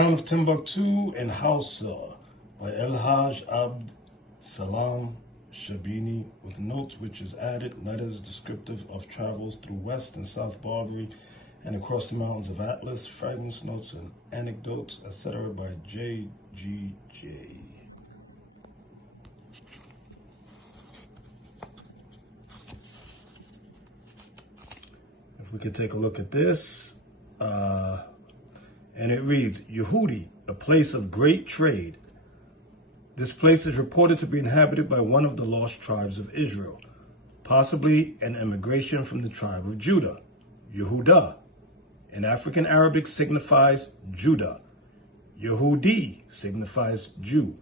Crown of Timbuktu and Hausa by El-Hajj Abd Salam Shabini, with notes which is added, letters descriptive of travels through West and South Barbary and across the mountains of Atlas, fragments, notes, and anecdotes, etc. by J.G.J. If we could take a look at this, and it reads, Yehudi, a place of great trade. This place is reported to be inhabited by one of the lost tribes of Israel, possibly an emigration from the tribe of Judah. Yehudah in African Arabic signifies Judah. Yehudi signifies Jew.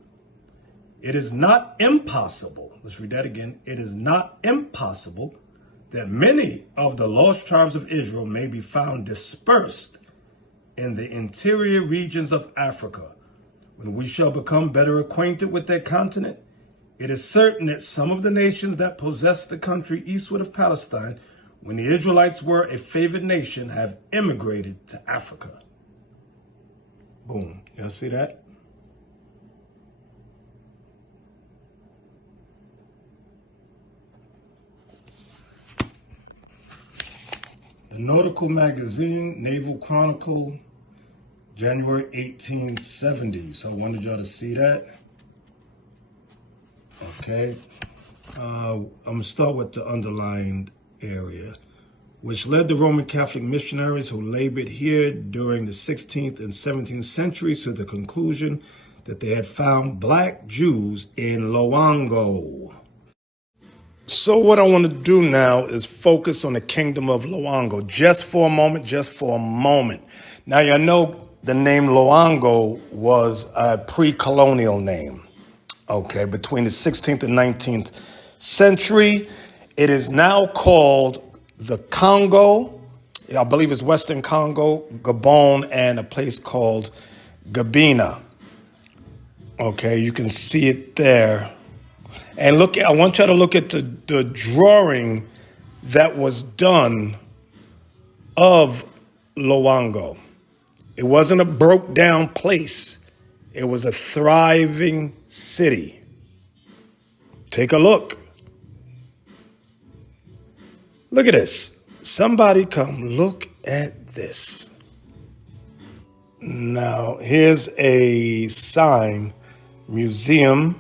It is not impossible, let's read that again, it is not impossible that many of the lost tribes of Israel may be found dispersed in the interior regions of Africa. When we shall become better acquainted with their continent, it is certain that some of the nations that possess the country eastward of Palestine, when the Israelites were a favored nation, have immigrated to Africa. Boom. Y'all see that? The Nautical Magazine, Naval Chronicle, January 1870. So I wanted y'all to see that. Okay. I'm going to start with the underlined area, which led the Roman Catholic missionaries who labored here during the 16th and 17th centuries to the conclusion that they had found black Jews in Loango. So what I want to do now is focus on the kingdom of Loango just for a moment. Now, y'all know the name Loango was a pre-colonial name, okay, between the 16th and 19th century. It is now called the Congo, I believe it's Western Congo, Gabon, and a place called Gabina. Okay, you can see it there. And look, I want you to look at the drawing that was done of Loango. It wasn't a broke down place. It was a thriving city. Take a look. Look at this. Somebody come look at this. Now, here's a sign, museum,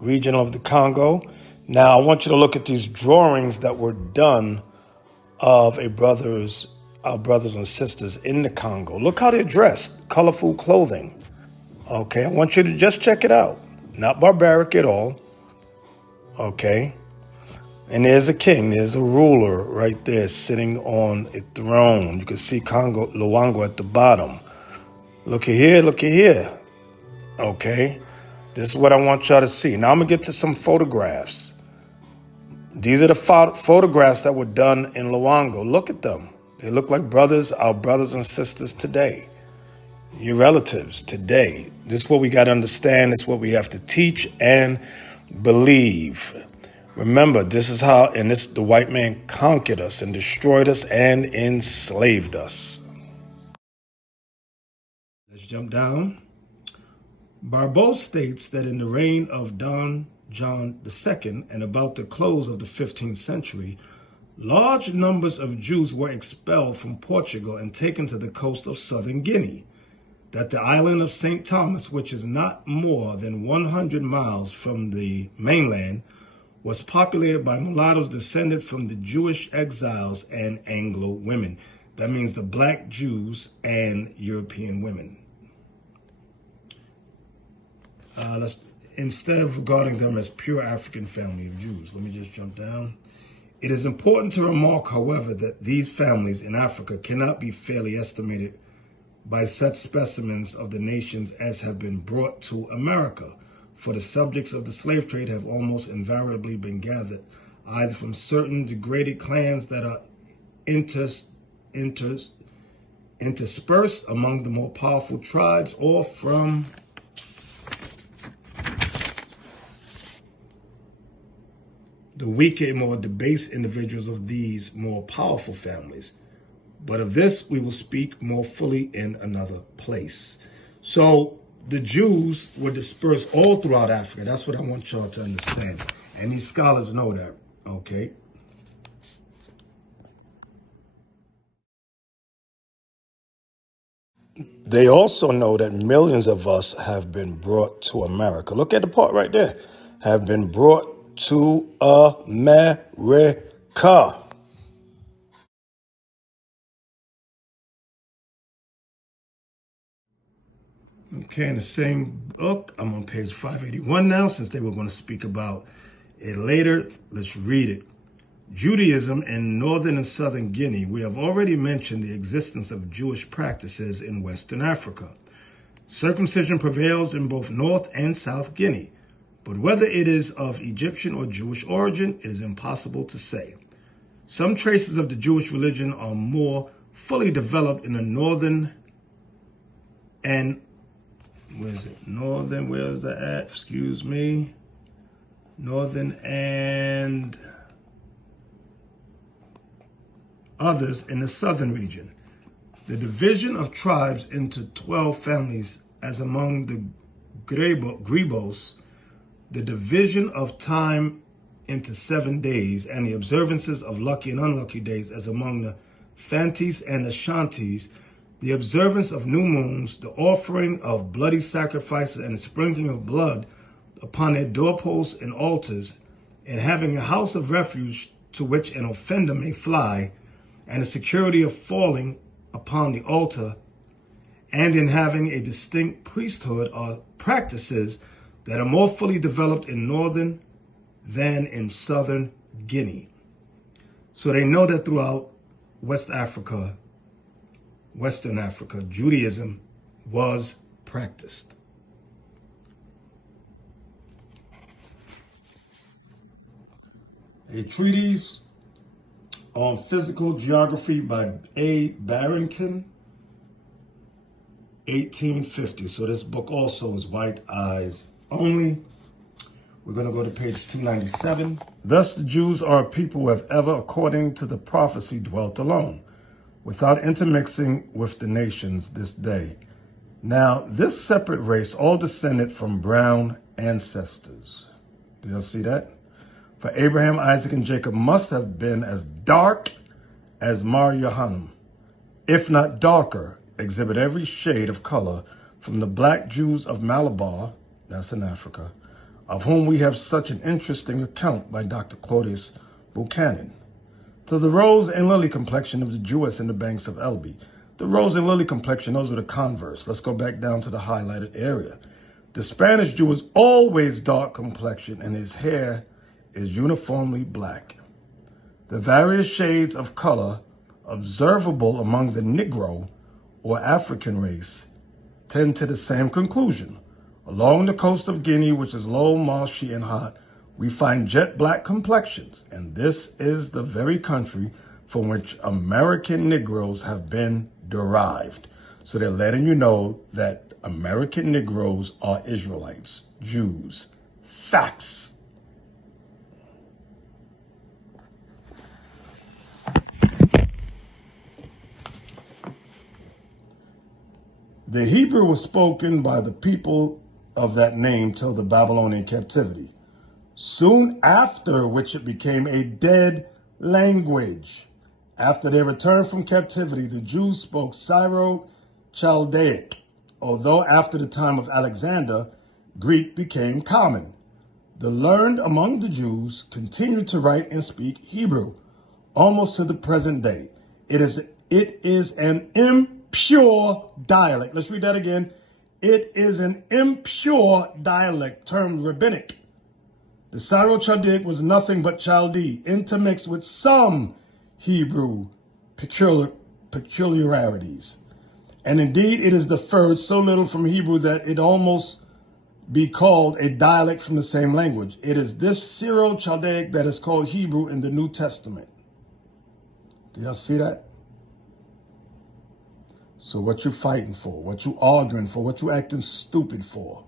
region of the Congo. Now, I want you to look at these drawings that were done of our brothers and sisters in the Congo. Look how they're dressed, colorful clothing. Okay, I want you to just check it out. Not barbaric at all. Okay. And there's a king, there's a ruler right there sitting on a throne. You can see Loango at the bottom. Look at here. Okay. This is what I want y'all to see. Now I'm going to get to some photographs. These are the photographs that were done in Loango. Look at them. They look like our brothers and sisters today. Your relatives today. This is what we got to understand. This is what we have to teach and believe. Remember, this is how, the white man conquered us and destroyed us and enslaved us. Let's jump down. Barbeau states that in the reign of Don John II and about the close of the 15th century, large numbers of Jews were expelled from Portugal and taken to the coast of southern Guinea, that the island of St. Thomas, which is not more than 100 miles from the mainland, was populated by mulattoes descended from the Jewish exiles and Anglo women. That means the black Jews and European women. Instead of regarding them as pure African family of Jews. Let me just jump down. It is important to remark, however, that these families in Africa cannot be fairly estimated by such specimens of the nations as have been brought to America, for the subjects of the slave trade have almost invariably been gathered either from certain degraded clans that are interspersed among the more powerful tribes, or from the weaker and more debased individuals of these more powerful families. But of this we will speak more fully in another place. So the Jews were dispersed all throughout Africa. That's what I want y'all to understand. And these scholars know that, okay? They also know that millions of us have been brought to America. Look at the part right there. Have been brought to America. Okay, in the same book, I'm on page 581 now, since they were going to speak about it later. Let's read it. Judaism in northern and southern Guinea. We have already mentioned the existence of Jewish practices in Western Africa. Circumcision prevails in both North and South Guinea, but whether it is of Egyptian or Jewish origin, it is impossible to say. Some traces of the Jewish religion are more fully developed in the northern and where's that at? Excuse me. Northern and others in the southern region. The division of tribes into 12 families, as among the Grebos, the division of time into 7 days, and the observances of lucky and unlucky days, as among the Fantis and Ashantis, the observance of new moons, the offering of bloody sacrifices, and the sprinkling of blood upon their doorposts and altars, and having a house of refuge to which an offender may fly, and the security of falling upon the altar, and in having a distinct priesthood, are practices that are more fully developed in northern than in southern Guinea. So they know that throughout Western Africa, Judaism was practiced. A treatise on physical geography by A. Barrington, 1850. So this book also is white eyes only. We're going to go to page 297. Thus the Jews are a people who have ever, according to the prophecy, dwelt alone, without intermixing with the nations this day. Now, this separate race all descended from brown ancestors. Do y'all see that? For Abraham, Isaac, and Jacob must have been as dark as Mar Yohanan, if not darker, exhibit every shade of color from the black Jews of Malabar, that's in Africa, of whom we have such an interesting account by Dr. Claudius Buchanan, to the rose and lily complexion of the Jewess in the banks of Elbe. The rose and lily complexion, those are the converse. Let's go back down to the highlighted area. The Spanish Jew is always dark complexion, and his hair is uniformly black. The various shades of color observable among the Negro or African race tend to the same conclusion. Along the coast of Guinea, which is low, marshy, and hot, we find jet black complexions, and this is the very country from which American Negroes have been derived. So they're letting you know that American Negroes are Israelites, Jews. Facts. The Hebrew was spoken by the people of that name till the Babylonian captivity, soon after which it became a dead language. After their return from captivity, the Jews spoke Syro-Chaldaic, although after the time of Alexander, Greek became common. The learned among the Jews continued to write and speak Hebrew, almost to the present day. It is an impure dialect. Let's read that again. It is an impure dialect termed rabbinic. The Syro-Chaldaic was nothing but Chaldee, intermixed with some Hebrew peculiarities. And indeed, it is deferred so little from Hebrew that it almost be called a dialect from the same language. It is this Syro-Chaldaic that is called Hebrew in the New Testament. Do y'all see that? So what you fighting for, what you arguing for, what you acting stupid for?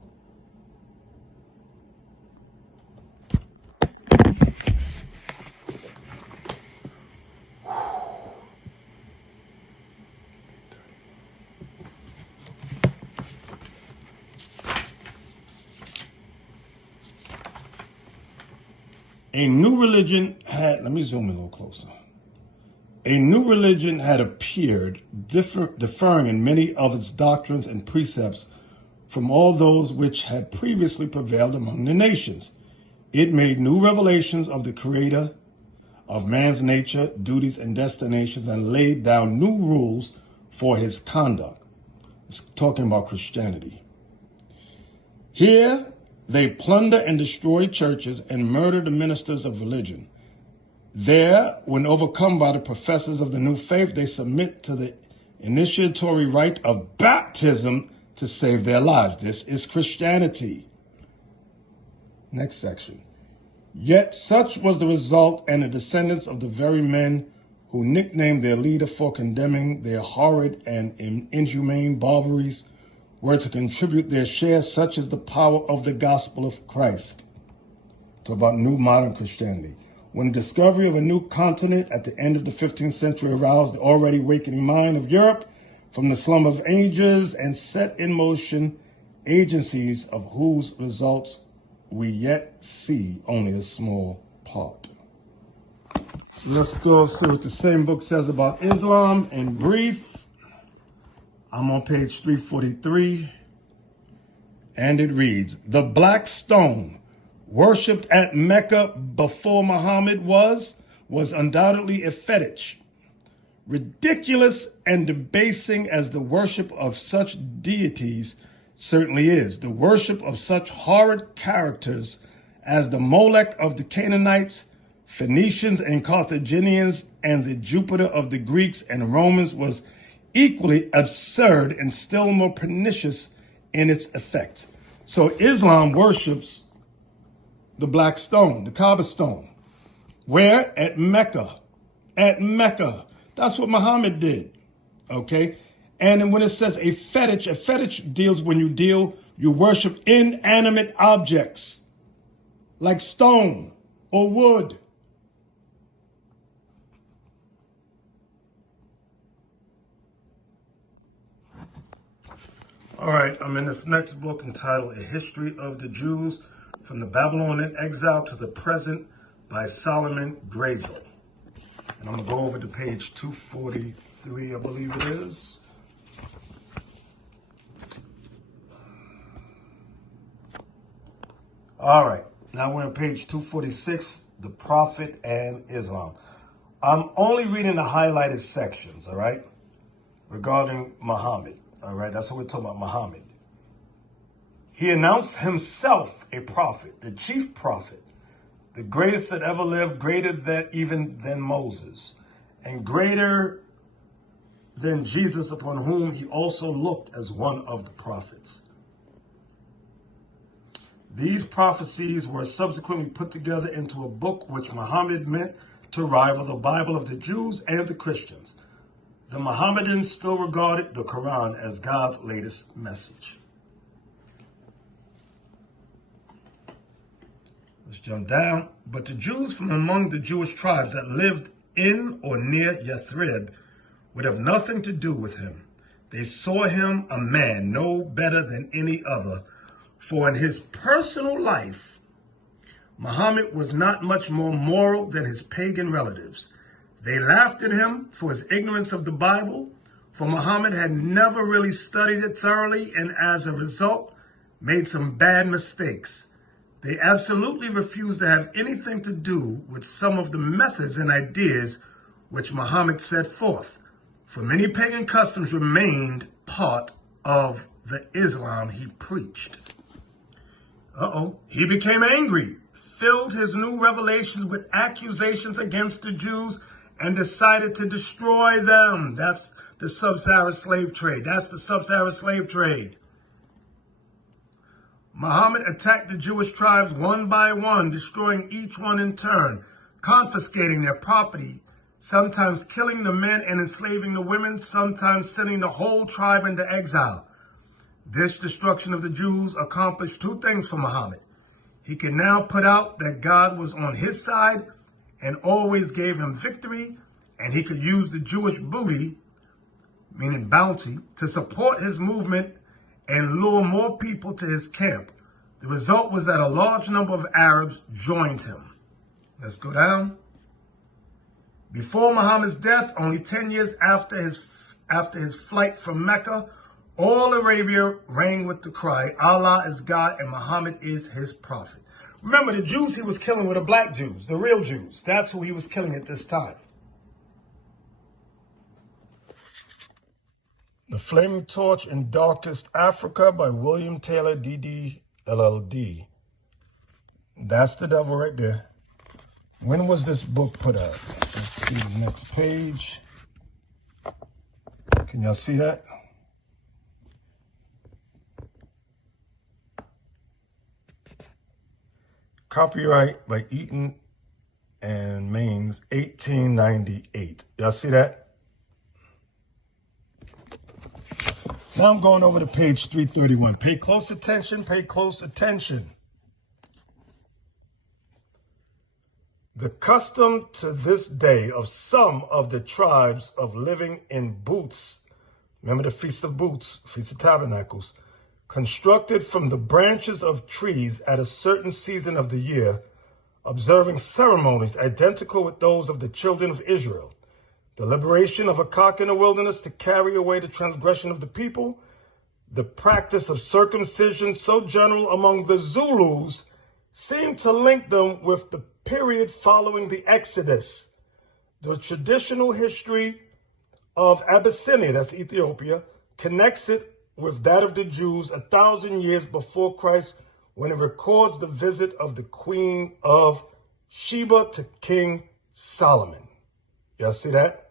A new religion had, let me zoom in a little closer. A new religion had appeared, differing in many of its doctrines and precepts from all those which had previously prevailed among the nations. It made new revelations of the Creator, of man's nature, duties, and destinations, and laid down new rules for his conduct. It's talking about Christianity. Here, they plunder and destroy churches and murder the ministers of religion. There, when overcome by the professors of the new faith, they submit to the initiatory rite of baptism to save their lives. This is Christianity. Next section. Yet such was the result, and the descendants of the very men who nicknamed their leader for condemning their horrid and inhumane barbaries were to contribute their share. Such is the power of the gospel of Christ. Talk about new modern Christianity. When the discovery of a new continent at the end of the 15th century aroused the already awakening mind of Europe from the slumber of ages and set in motion agencies of whose results we yet see only a small part. Let's go see what the same book says about Islam in brief. I'm on page 343, and it reads, the black stone worshipped at Mecca before Muhammad was undoubtedly a fetish, ridiculous and debasing as the worship of such deities certainly is. The worship of such horrid characters as the Molech of the Canaanites, Phoenicians and Carthaginians, and the Jupiter of the Greeks and Romans was equally absurd and still more pernicious in its effect. So Islam worships the black stone, the Kaaba stone. Where? At Mecca. At Mecca. That's what Muhammad did. Okay? And when it says a fetish deals when you worship inanimate objects like stone or wood. All right, I'm in this next book entitled A History of the Jews from the Babylonian Exile to the Present by Solomon Grazel. And I'm going to go over to page 243, I believe it is. All right, now we're on page 246, the Prophet and Islam. I'm only reading the highlighted sections, all right, regarding Muhammad. All right, that's what we're talking about, Muhammad. He announced himself a prophet, the chief prophet, the greatest that ever lived, greater than Moses, and greater than Jesus, upon whom he also looked as one of the prophets. These prophecies were subsequently put together into a book which Muhammad meant to rival the Bible of the Jews and the Christians. The Mohammedans still regarded the Quran as God's latest message. Let's jump down. But the Jews from among the Jewish tribes that lived in or near Yathrib would have nothing to do with him. They saw him a man no better than any other, for in his personal life, Muhammad was not much more moral than his pagan relatives. They laughed at him for his ignorance of the Bible, for Muhammad had never really studied it thoroughly and as a result made some bad mistakes. They absolutely refused to have anything to do with some of the methods and ideas which Muhammad set forth, for many pagan customs remained part of the Islam he preached. He became angry, filled his new revelations with accusations against the Jews, and decided to destroy them. That's the sub-Saharan slave trade. Muhammad attacked the Jewish tribes one by one, destroying each one in turn, confiscating their property, sometimes killing the men and enslaving the women, sometimes sending the whole tribe into exile. This destruction of the Jews accomplished two things for Muhammad. He could now put out that God was on his side and always gave him victory, and he could use the Jewish booty, meaning bounty, to support his movement and lure more people to his camp. The result was that a large number of Arabs joined him. Let's go down. Before Muhammad's death, only 10 years after his flight from Mecca, all Arabia rang with the cry, Allah is God and Muhammad is his prophet. Remember, the Jews he was killing were the black Jews, the real Jews. That's who he was killing at this time. The Flaming Torch in Darkest Africa by William Taylor, D.D., LLD. That's the devil right there. When was this book put out? Let's see the next page. Can y'all see that? Copyright by Eaton and Maines, 1898. Y'all see that? Now I'm going over to page 331. Pay close attention, pay close attention. The custom to this day of some of the tribes of living in booths, remember the Feast of Booths, Feast of Tabernacles, constructed from the branches of trees at a certain season of the year, observing ceremonies identical with those of the children of Israel, the liberation of a cock in the wilderness to carry away the transgression of the people, the practice of circumcision so general among the Zulus seemed to link them with the period following the Exodus. The traditional history of Abyssinia, that's Ethiopia, connects it with that of the Jews 1,000 years before Christ, when it records the visit of the Queen of Sheba to King Solomon. Y'all see that?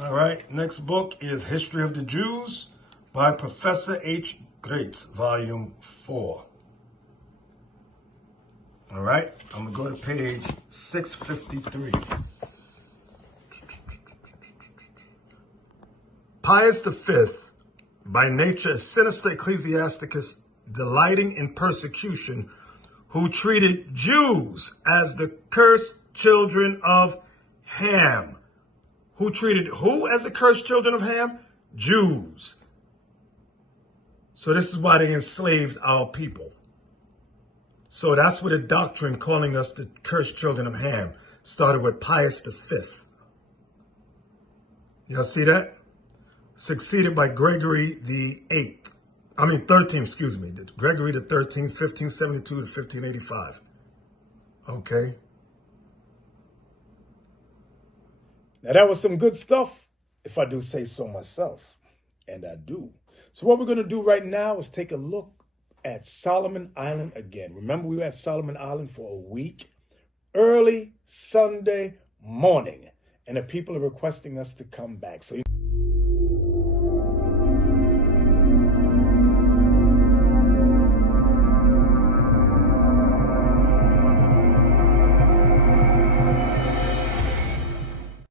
All right, next book is History of the Jews by Professor H. Grates, Volume 4. All right, I'm going to go to page 653. Pius V, by nature a sinister ecclesiasticus delighting in persecution, who treated Jews as the cursed children of Ham. Who treated who as the cursed children of Ham? Jews. So this is why they enslaved our people. So that's where the doctrine calling us the cursed children of Ham started with Pius V. Y'all see that? Succeeded by Gregory the 13th, excuse me. Gregory the 13th, 1572 to 1585. Okay. Now that was some good stuff, if I do say so myself. And I do. So what we're going to do right now is take a look at Solomon Island again. Remember, we were at Solomon Island for a week, early Sunday morning, and the people are requesting us to come back. So